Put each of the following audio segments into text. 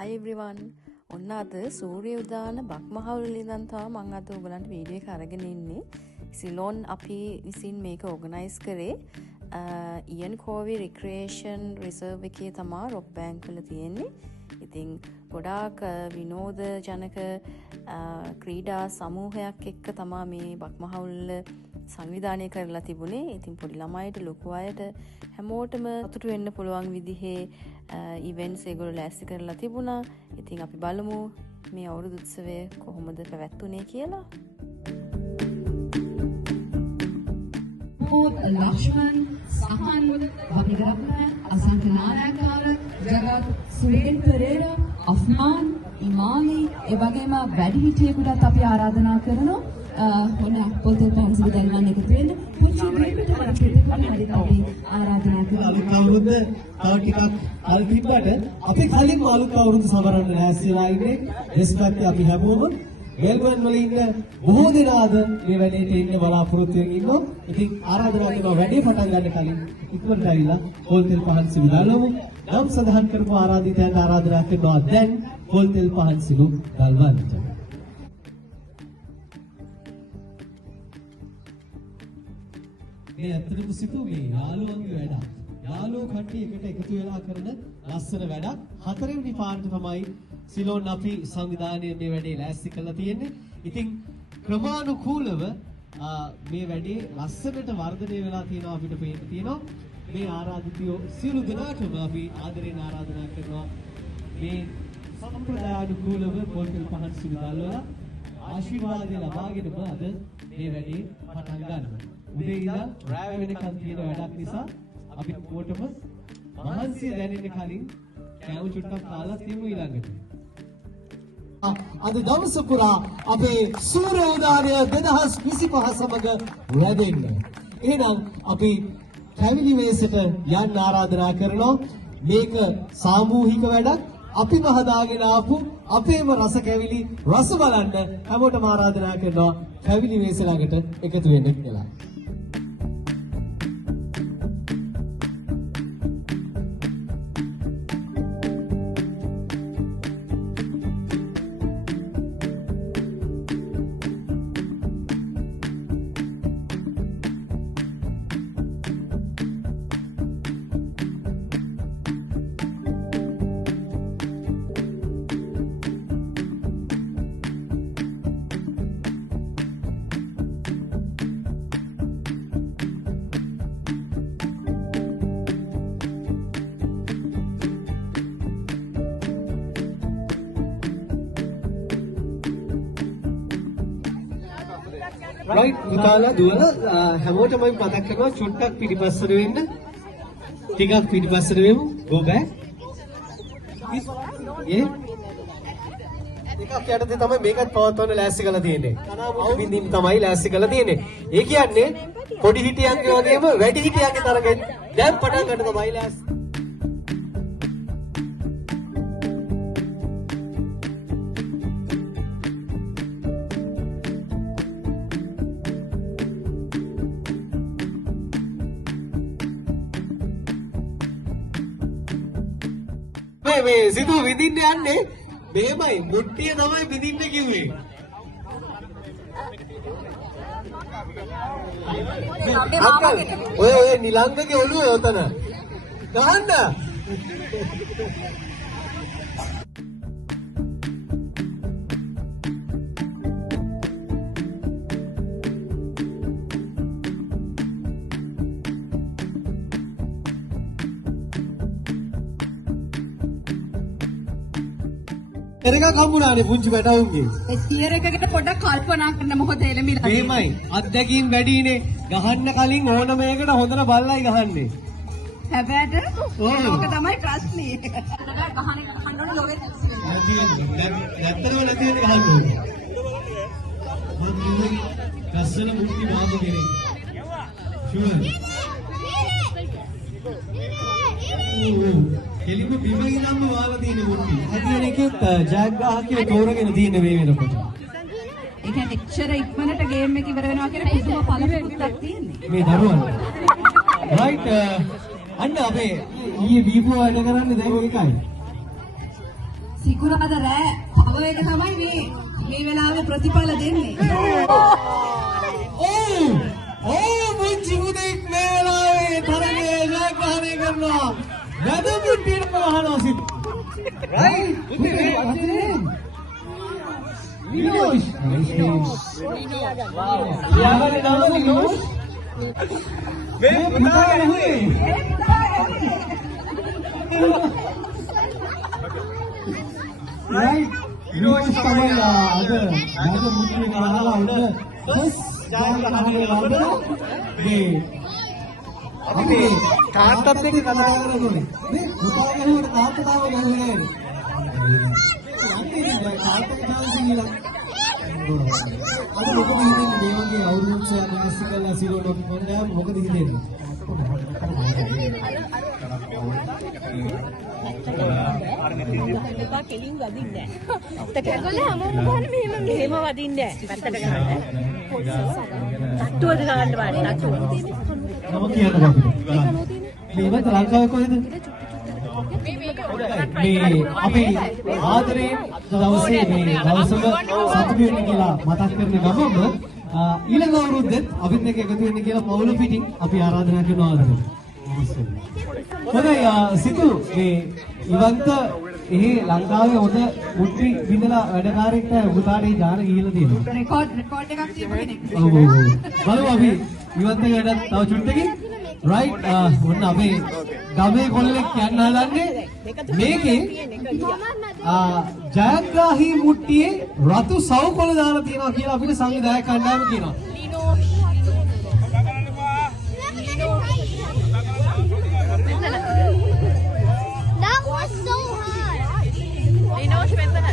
Hi everyone. ඔන්න අද සූර්ය උදාන බක්මහවුල ඉඳන් තමයි මම අද ඔයගලන්ට වීඩියෝ එක අරගෙන ඉන්නේ. සිලෝන් අපි විසින් මේක ඕගනයිස් කරේ ඉයන් කෝවි රික්‍රියේෂන් රිසර්ව් එකේ තමයි රොක් බැංක් වල තියෙන්නේ. ඉතින් ගොඩාක් විනෝද ජනක ක්‍රීඩා සමූහයක් එක්ක තමයි මේ බක්මහවුල සංවිධානය කරලා තිබුණේ. ඉතින් පොඩි ළමයිට ලොකු අයට හැමෝටම සතුටු වෙන්න පුළුවන් විදිහේ ඉවෙන්ට්ස් ඒගොල්ලෝ ලෑස්ති කරලා තිබුණා. ඉතින් අපි බලමු මේ අවුරුදු උත්සවය කොහොමද පැවැත්වුනේ කියලා. लक्ष्मण सहान भगीरथ असंख्य नारायणकार जगत सुरेन पेरेरा अफमान इमामी ඒ වගේම වැඩිහිටියෙකුටත් අපි ආරාධනා කරනවා ඔන්න පොතේ පැන්සිලි දැල්වන්න එකතු වෙන්න පුංචි ග්‍රීකට හරියට අපි ආරාධනා කරනවා අලුත් අවුරුද්ද තව ටිකක් අල් තිබ්බට අපි කලින්ම අලුත් අවුරුද්ද සමරන්න ලෑස්තිලා ඉන්නේ දෙස්පැත්තේ අපි හැමෝම මෙල්බර්න් වල ඉන්න බොහෝ දෙනාද මේ වැඩේට ඉන්න බලාපොරොත්තු වෙමින් ඉන්නවා. ඉතින් ආරාධනා කරනවා වැඩේ පටන් ගන්න කලින් ඉක්මනට ඇවිල්ලා පොල් තෙල් පහන් සිලු දාලමු. නම් සඳහන් කරපු ආරාධිතයන්ට ආරාධනා කරනවා දැන් පොල් තෙල් පහන් සිලු දාලවන්න. මේ අත්‍තරම සිතුවේ යාළුවන්ගේ වැඩක්. යාළුවෝ කට්ටිය එකට එකතු වෙලා කරන ලස්සන වැඩක්. හතරවෙනි පාර්ට තමයි සිලෝන් අපි සංවිධානයේ මේ වැඩේ ලෑස්ති කරලා තියෙන්නේ. ඉතින් ක්‍රමානුකූලව මේ වැඩේ ලස්සනට වර්ධනය වෙලා තියෙනවා අපිට පේන්න තියෙනවා. මේ ආරාධිතයෝ සියලු දෙනාටම අපි ආදරයෙන් ආරාධනා කරනවා මේ සම්ප්‍රදායානුකූලව පොල්තෙල් පහන් සිළු දාලා ආශිර්වාදය ලබාගෙනම අද මේ වැඩේ පටන් ගන්නවා. උදේ ඉඳන් රාත්‍රී වෙනකන් තියෙන වැඩක් නිසා අපි කොටම මහන්සිය දැනෙන්න කලින් කෑම චුට්ටක් කාලා තියමු ඊළඟට. අද දවස පුරා අපේ සූර්ය උදානය 2025 සමග රැඳෙන්න. එහෙනම් අපි පැවිදි වේසට යන්න ආරාධනා කරනවා. මේක සාමූහික වැඩක්. අපිම හදාගෙන ආපු අපේම රස කැවිලි රස බලන්න හැමෝටම ආරාධනා කරනවා පැවිදි වේස ළඟට එකතු වෙන්න කියලා. right විකාලා දුවන හැමෝටම මතක් කරනවා චුට්ටක් පිටිපස්සට වෙන්න ටිකක් පිටිපස්සට වෙමු go back ටිකක් යටතේ තමයි මේකත් පවත්වන්න ලෑස්ති කරලා තියෙන්නේ කනාවුත් බින්දින් තමයි ලෑස්ති කරලා තියෙන්නේ ඒ කියන්නේ පොඩි හිටියන්ගේ වගේම වැඩි හිටියන්ගේ තරගෙන් දැන් පටන් ගන්න තමයි ලෑස්ති මේ සිතු විඳින්න යන්නේ මෙහෙමයි මුට්ටිය තමයි විඳින්න කිව්වේ ඔය නිලංගගේ ඔළුවේ උතන ගහන්න එරක කම්බුණානේ පුංචි බටවුන්ගේ. ඒ ස්ටියර් එකකට පොඩ්ඩක් කල්පනා කරන්න මොකද එළඹිලා. එහෙමයි. අත්දැකීම් වැඩිනේ. ගහන්න කලින් ඕනම එකකට හොඳට බල්ලයි ගහන්නේ. හැබැයිට ඕක තමයි ප්‍රශ්නේ. ගහන ඕනේ ලෝකෙ නැත්තරම නැති වෙන ගහන්න ඕනේ. මම කියන්නේ කස්සල මුට්ටි මාද කෙනෙක්. ෂුවර්. කෙලිම බිම ඉඳන්ම වාලා තියෙන මුට්ටි. හදින එකෙත් ජයග්‍රාහකයෝ තෝරගෙන තියෙන මේ වෙනකොට. ඒ කියන්නේ එච්චර ඉක්මනට ගේම් එක ඉවර වෙනවා කියන පුදුම පළපුත්තක් තියෙන්නේ. මේ දරුවන්. right අන්න අපේ ඊයේ දීපුව වැඩ කරන්නේ දැන් ඒකයි. සිකුරාද රෑ පව එක තමයි මේ වෙලාවේ ප්‍රතිඵල දෙන්නේ. මුංචි මුදෙක් මේ වෙලාවේ තරගයේ ජයග්‍රහණය කරනවා. වැදගත්ින් වහනවා සිත්. right? Nilosh. Wow. यार नाम निलोश. मैं बता रहा हूँ. Right? Nilosh कमेगा अगर मुझे कहा उधर बस जाएगा हमें वाला ये अभी कांटा पे की कथा कर रहे हैं मैं बता रहा हूँ कांटा का वो कर रहे हैं कांटा का सी मिला अब लोगों को हिंदी में देंगे और उनसे क्लासिकल असीलो लोग बोल रहे हैं लोगों को हिंदी में දෙපා කෙලින් වදින්නේ නැහැ. ඒගොල්ලෝ හැමෝම ගහන්නේ මෙහෙම වදින්නේ නැහැ. පැත්තට ගහන්න. තට්ටුවද ගහන්න බෑ. තට්ටුව. නම කියන්න බෑ. මේවත් ලංකාවේ කොහෙද? මේ අපි ආදරේ දවසේ මේ දවසම සතුටු වෙන්න කියලා මතක් කරන ගමම ඊළඟ අවුරුද්දෙත් අපිත් එක්ක එකතු වෙන්න කියලා පවුල පිටින් අපි ආරාධනා කරනවා ආදරේ. හොඳයි සිතු මේ ඉවන්ත එහි ලංකාවේ හොඳ මුට්ටි විඳලා වැඩකාරයෙක්ට උගතාරේ ඥාන ගිහිලා තියෙනවා. රෙකෝඩ් එකක් තියපු කෙනෙක්. ඔව් බලමු අපි ඉවන්ත වැඩ තව චුට්ටකින් රයිට් ඔන්න අපේ ගමේ කොල්ලෙක් යන්න හදන්නේ මේකේ ජයග්‍රාහී මුට්ටියේ රතු සවුකොළ දාලා තියෙනවා කියලා අපිට සංවිධායක කණ්ඩායම කියනවා. That was so hard. Linosh මෙතන.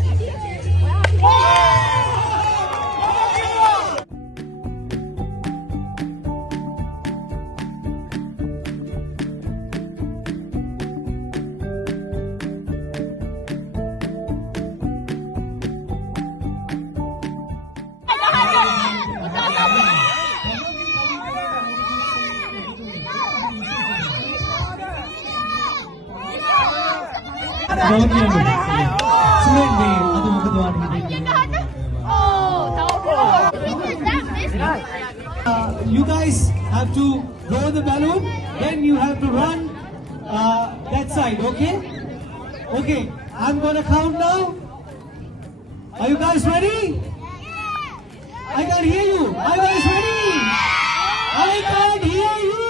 You guys have to blow the balloon, then you have to run that side, okay? Okay, I'm gonna count now. Are you guys ready? I can't hear you. Are you guys ready? I can't hear you.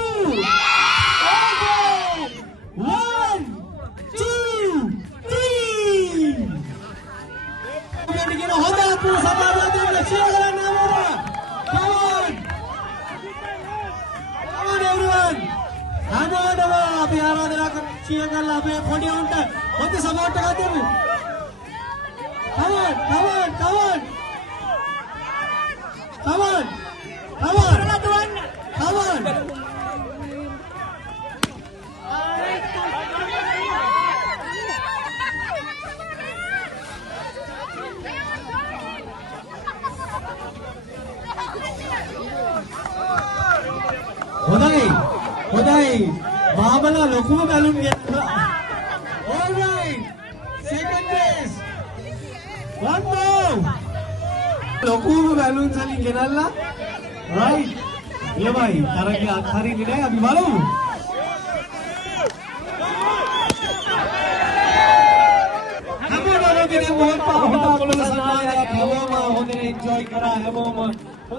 Okay. 1, 2, 3. We're going to get a hold up for somebody. Come on. Come on, everyone. හැමෝටම අපි ආරාධනා කරන කරලා අපේ පොඩි උන්ට හොඳ support එකක් දෙමු. Come on, come on, come on. Come on. Come on. Come on. හොඳයි මාමලා ලොකුම බැලුම් ගන්නවා. All right, second place. One more. ලොකුම බැලුම් වලින් ගෙනල්ලා right. ඊළඟයි තරගය අත්හරින්නේ නැහැ අපි බලමු. හැමෝටම කෙනෙක් මොහොත පහකට සම්මානයක් හැමෝම හොඳට enjoy කරා හැමෝම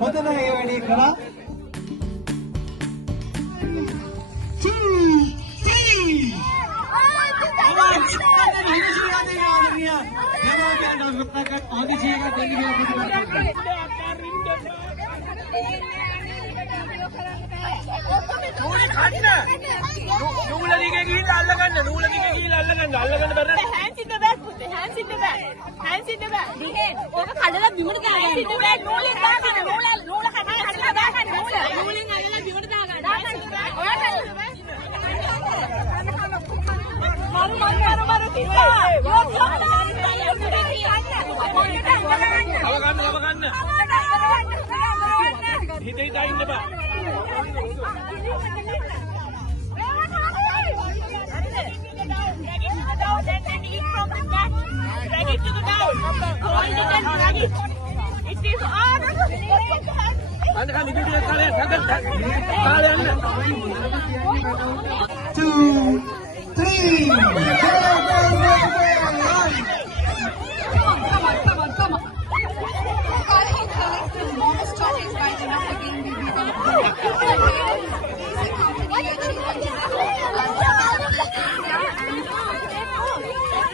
හොඳට ඒ වැඩේ කරා. 2, 3. Hands in the back, put the hands in the back. Hands in the back. Behave. ඕක කඩලා බිමට දාගන්න. Hands in the back. නූලෙන් දාගන්න. නූල කඩලා දාගන්න. නූලෙන් අල්ලලා බිමට දාගන්න. ඔයා hands in the back. මරු තිස්සා. හිතේ දාන්න බෑ. Then eat from the back. Hold it and drag it. It is on. අන්න කන් ඉදිරියට කාලේ කාලේ යන්න 2 3 Come on. I think the more start is right enough again we will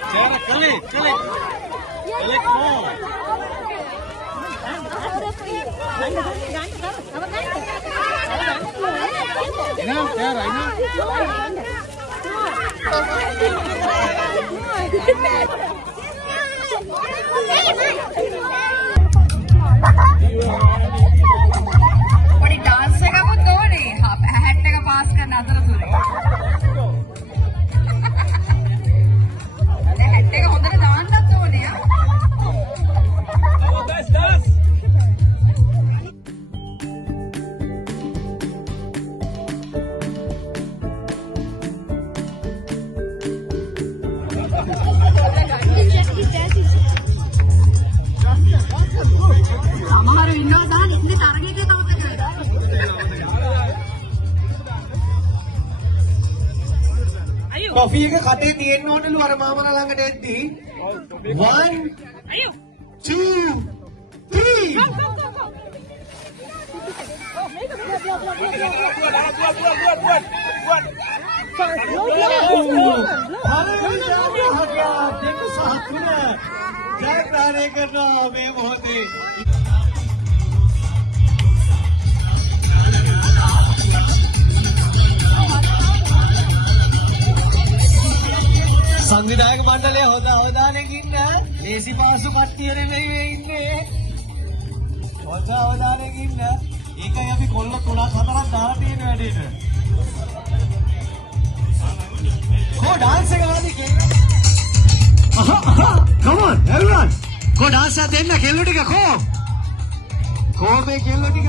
Sarah, collect more. Enough, Sarah, enough. පොඩි dance එකකුත් ඕනේ. Hat එක පාස් කරන අතරතුරේ. දැන් හැට් එක හොඳට දාන්නත් ඕනේ. That's. සමහර ඉන්නවා දාන ඉන්නේ තරගෙට තවත කරලා. කොෆි එක කටේ තියෙන්න ඕනලු අර මාමලා ළඟට එද්දි 1 2 3 ජයග්‍රහණය කරනවා මේ මොහොතේ සංවිධායක මණ්ඩලය හොඳ අවධානයෙන් ඉන්න ලේසි පාසු කට්ටිය නෙමෙයි මේ ඉන්නේ හොඳ අවධානයෙන් ඉන්න ඒකයි අපි කොල්ල 3ක් 4ක් දාලා තියෙන වැඩේට කො ඩාන්ස් එක වදී come on everyone කො ඩාන්ස් එක දෙන්න කෙල්ලු ටික කො මේ කෙල්ලු ටික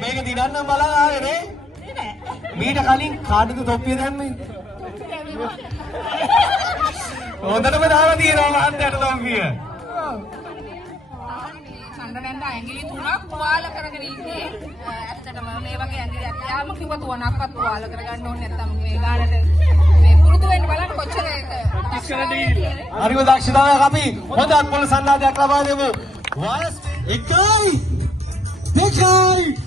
මේක දිනන්න බලන් ආවේ නේ මීට කලින් කාටද තොප්පිය දැම්මේ හොඳටම දාලා තියෙනවා මහන්තයට තොප්පිය චන්ද්‍රනන්ද ඇඟිලි තුනක් තුවාල කරගෙන ඉන්නේ ඇත්තටම මේ වගේ ඇඟිලියක් යාම කිව්ව තුනක්වත් තුවාල කරගන්න ඕනේ නැත්තම් මේ ගානට මේ පුරුදු වෙන්න බලන්න කොච්චර ඒක හරිම දක්ෂතාවයක් අපි හොඳ අත්පොළ සන්නාදයක් ලබා දෙමු වයස් 1යි 2යි 3යි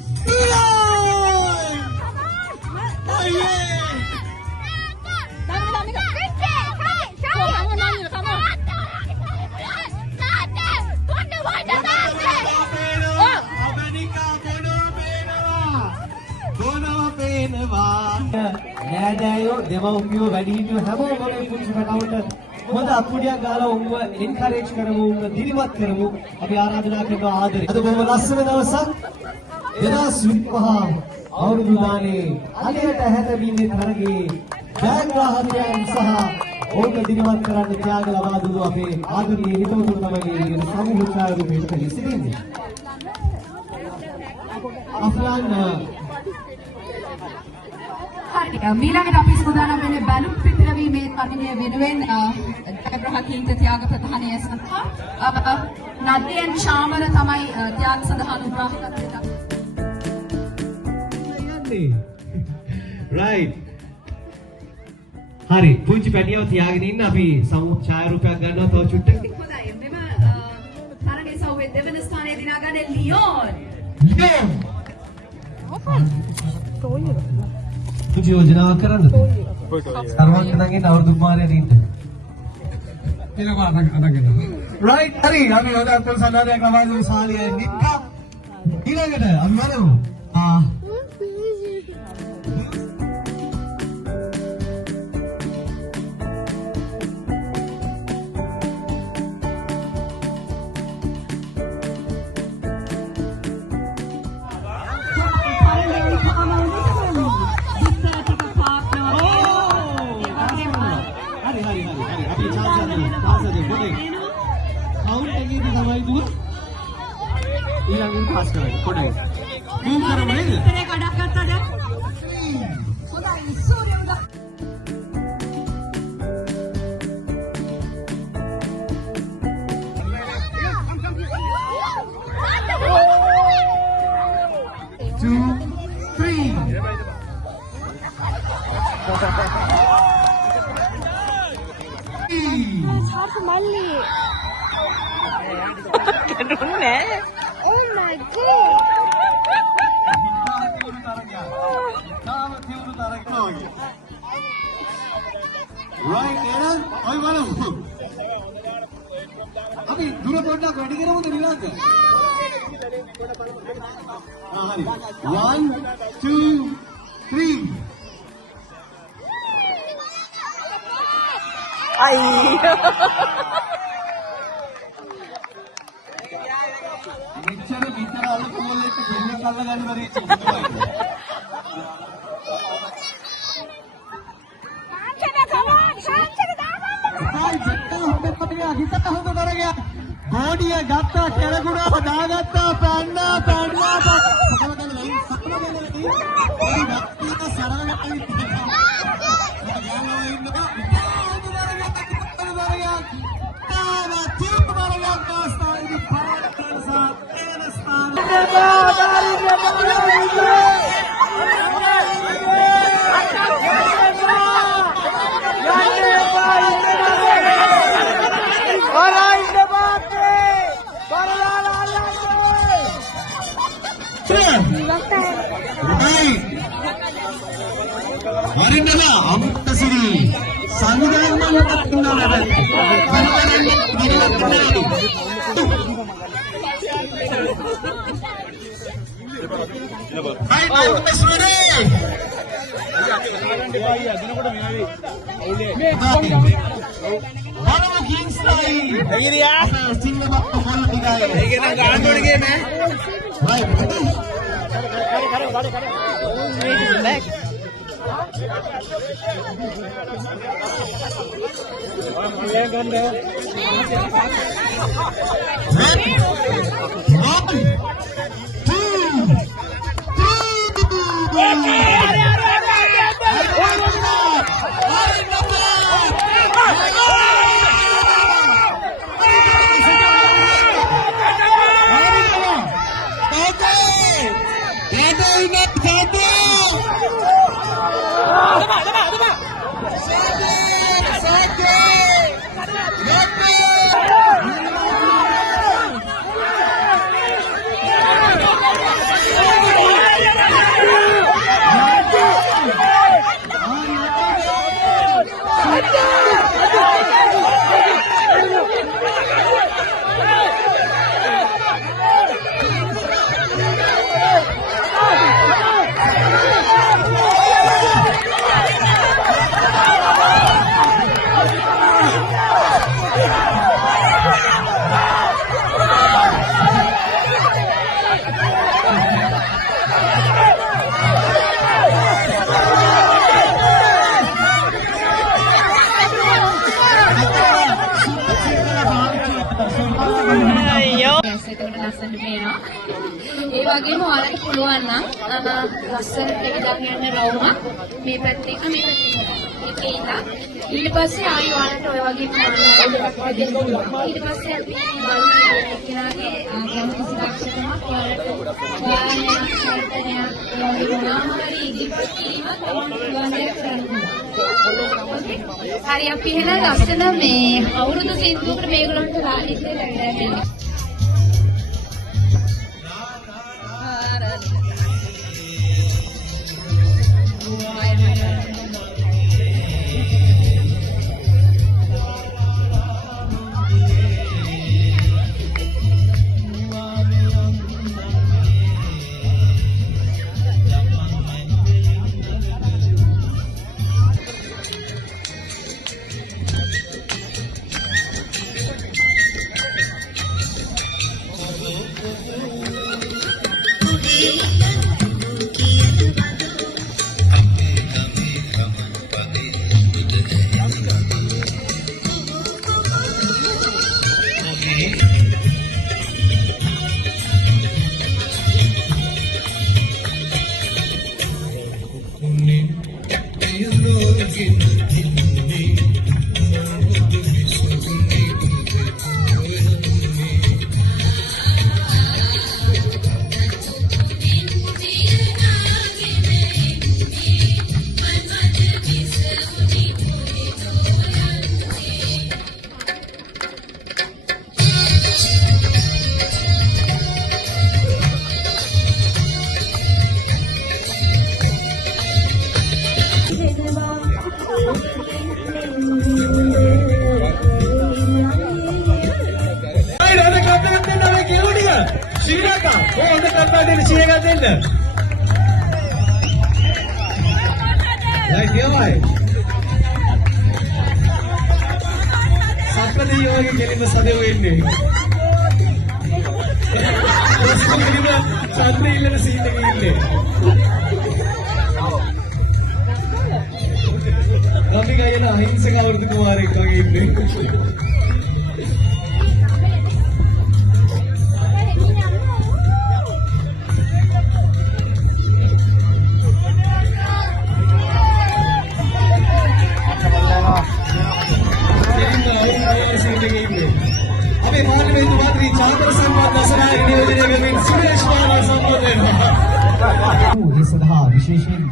අයියේ නෑදෑයෝ දෙමව්පියෝ වැඩිහිටියෝ හැමෝම මේ පුංචි පැටවුන්ට හොඳ අප්පුඩියක් ගාලා උන්ව එන්කරේජ් කරමු උන්ව දිරිමත් කරමු අපි ආරාධනා කරනවා ආදරේ අද බොහොම ලස්සන දවසක් 2025 අවුරුදු දානේ අලයට හැතබීමේ තරගේ ජයග්‍රාහකයන් සහ ඕක දිරිමත් කරන්න ත්‍යාග ලබා දුන්නු අපේ ආදරණීය හිතවතුන් තමයි මේ සමූහ ඡායාරූපයට පිළිසිරින්නේ අෆ්ලාන් මීළඟට අපි සූදානම් වෙන්නේ බැලුම් පිපිරවීමේ කටයුතු වෙනුවෙන් ජයග්‍රාහකීන්ට ත්‍යාග ප්‍රදානය සඳහා නදියන් ශාමර තමයි ත්‍යාග සඳහා අනුග්‍රහකත්වය දක්වන්නේ. right හරි පුංචි පැටියව තියාගෙන ඉන්න අපි සමූහ ඡායාරූපයක් ගන්නවා තව චුට්ටක් හොඳයි මෙම තරගයේ සෞවේ දෙවන ස්ථානයේ දිනාගන්නේ ලියෝන් පුංචි යෝජනාවක් කරන්නද සර්වඥයන්ගේ අවුරුදු මාරයට ඉන්න right හරි අපි හොඳ අත්පොළ සන්නාදයක් ලබා දුන්නු සාලිය නික්කා ඊළඟට අපි බලමු හරි. කවුන්ට් එකේදී තමයි දුව ඊළඟින් පාස් කරන්නේ. පොඩ්ඩක්. මූව් කරමු නේද? උත්තරේ කඩක් ගත්තද? හොඳයි සූර්ය උදා. Oh my god! Right, Aaron. Oi බලමු. අපි දුර පොඩ්ඩක් වැඩි කරමුද නිලාන්ත? හරි. 1 2 3 මෙච්චර විතර අලකෝල් එක දෙන්නේ කල්ලා ගන්න බැරි ගෝඩිය ගත්තා කෙරගුණාව දාගත්තා පැන්නා වරින්දලා අමුත්තසිරි සංවිධානය යටත්ුණා ඒ වගේම ඔයාලට පුළුවන් නම් ලස්සනට ගෙදන් යන්න රවුමක් මේ පැත්තේ මේ පැත්තේ ඉඳලා ඊට පස්සේ ආයෙ ඔයාලට ඔය වගේ ඊට පස්සේ අපි බලන්නේ ග්‍රාමීය සුරක්ෂිතමක් ඔයාලට වාහනයක් සාර්ථකයක් මොනවාරි ඉදිරිපත් කිරීමක් පුළුවන් දෙයක් කරන්න. හරි අපි එහෙනම් ලස්සන මේ අවුරුදු සින්දුවකට මේගොල්ලන්ට ඉස්සෙල්ලා වෙලා හොඳ කරලා දෙන්න 100 එකක් දෙන්න. right here. සක්‍රදී යෝගේ කෙලින්ම සදෙව වෙන්නේ. කෙලින්ම සද්ද ඉල්ලන සීන් එකේ ඉන්නේ. අපි ගයන අහිංසක වර්ධ කුමාරයෙක් වගේ ඉන්නේ. අපේ පාර්ලිමේන්තු මන්ත්‍රී චාතර සම්මාන දසනායක නියෝජනය කරමින් සුරේෂ් මාලා සම්බන්ධ වෙනවා. ඒ සඳහා විශේෂයෙන්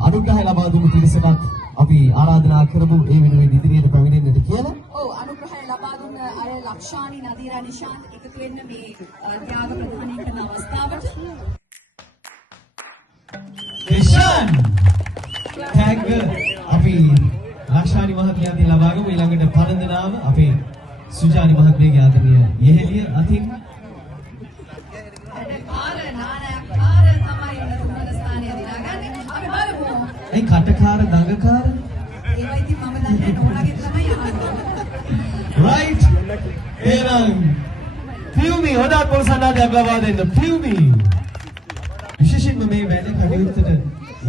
අනුග්‍රහය ලබා දුන්නු පිරිසකට අපි ආරාධනා කරමු ඒ වෙනුවෙන් ඉදිරියට පැමිණෙන්නට කියලා. ඔව් අනුග්‍රහය ලබා දුන්න අර ලක්ෂානි නදීරා නිශාන්ත් එකතු වෙන්න මේ ත්‍යාග ප්‍රදානය කරන අවස්ථාවට. නිශාන් ටැග් අපි ලක්ෂානි මහත්මියන්ගෙන් ලබා ගමු. ඊළඟට පරඳනාව අපේ සුජානි මහත්මියගේ ආදරණීය යෙහෙළිය අතින් ඒ කටකාර දඟකාර ඒවා ඉතින් මම දන්නේ නෝනාගේ තමයි අහන්නේ. right එහෙනම් පියුමි හොඳට පොල්සන්නාදයක් ලබා දෙන්න පියුමි විශේෂයෙන්ම මේ වැඩ කටයුත්තට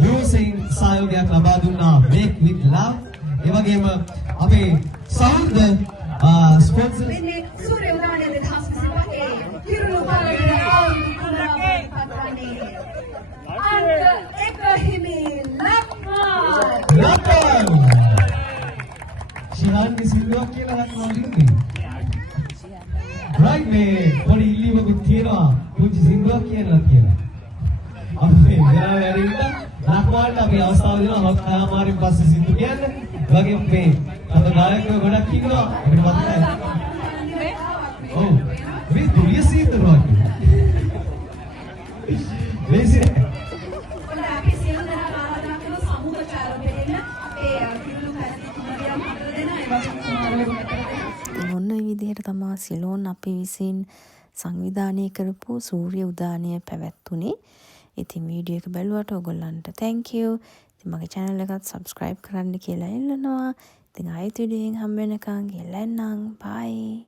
යෝසෙන් සහයෝගයක් ලබා දුන්නා make with love ඒ වගේම අපේ සහෘද ස්පොන්සර් මේ සූර්ය උදානයේ 2025 කිරුළු පාරේ ආවුරු කුණාගේ පත්‍රනේ අන්න එක හිමි ලප්පන් ශිහාන්ගේ සිල්ලුවක් කියලා හත්නවා විරුනේ right මේ පොඩි ඉල්ලීමකුත් තියෙනවා පුංචි සිල්ලුවක් කියලා අපි ගාව ඇරින්න ලක්වාට අපි අවස්ථාව දෙනවා හොත් කයාමාරින් පස්සේ සින්දු කියන්න වගේ මේ අත ගායකයෝ ගොඩක් ඉන්නවා අපිට මතකයි ඔව් මේ දුරිය සීතරුවක් මේසි අපි සියලු දෙනා ආරාධනා කරන සමූහ චාරකයෙන් අපේ කිරුළු පැති කුමාරයන් හතර දෙනා ඒ වගේම කුමාරවරු හතර දෙනා ඔන්න ඔය විදිහට තමා සිලෝන් අපි විසින් සංවිධානය කරපු සූර්ය උදානය පැවැත්වුණේ. ඉතින් වීඩියෝ එක බැලුවට ඔයගොල්ලන්ට thank you. ඉතින් මගේ channel එකත් subscribe කරන්න කියලා ඉල්ලනවා. ඉතින් ආයෙත් වීඩියෝ එකෙන් හම්බ වෙනකන් ගිහලා එන්නම්. bye.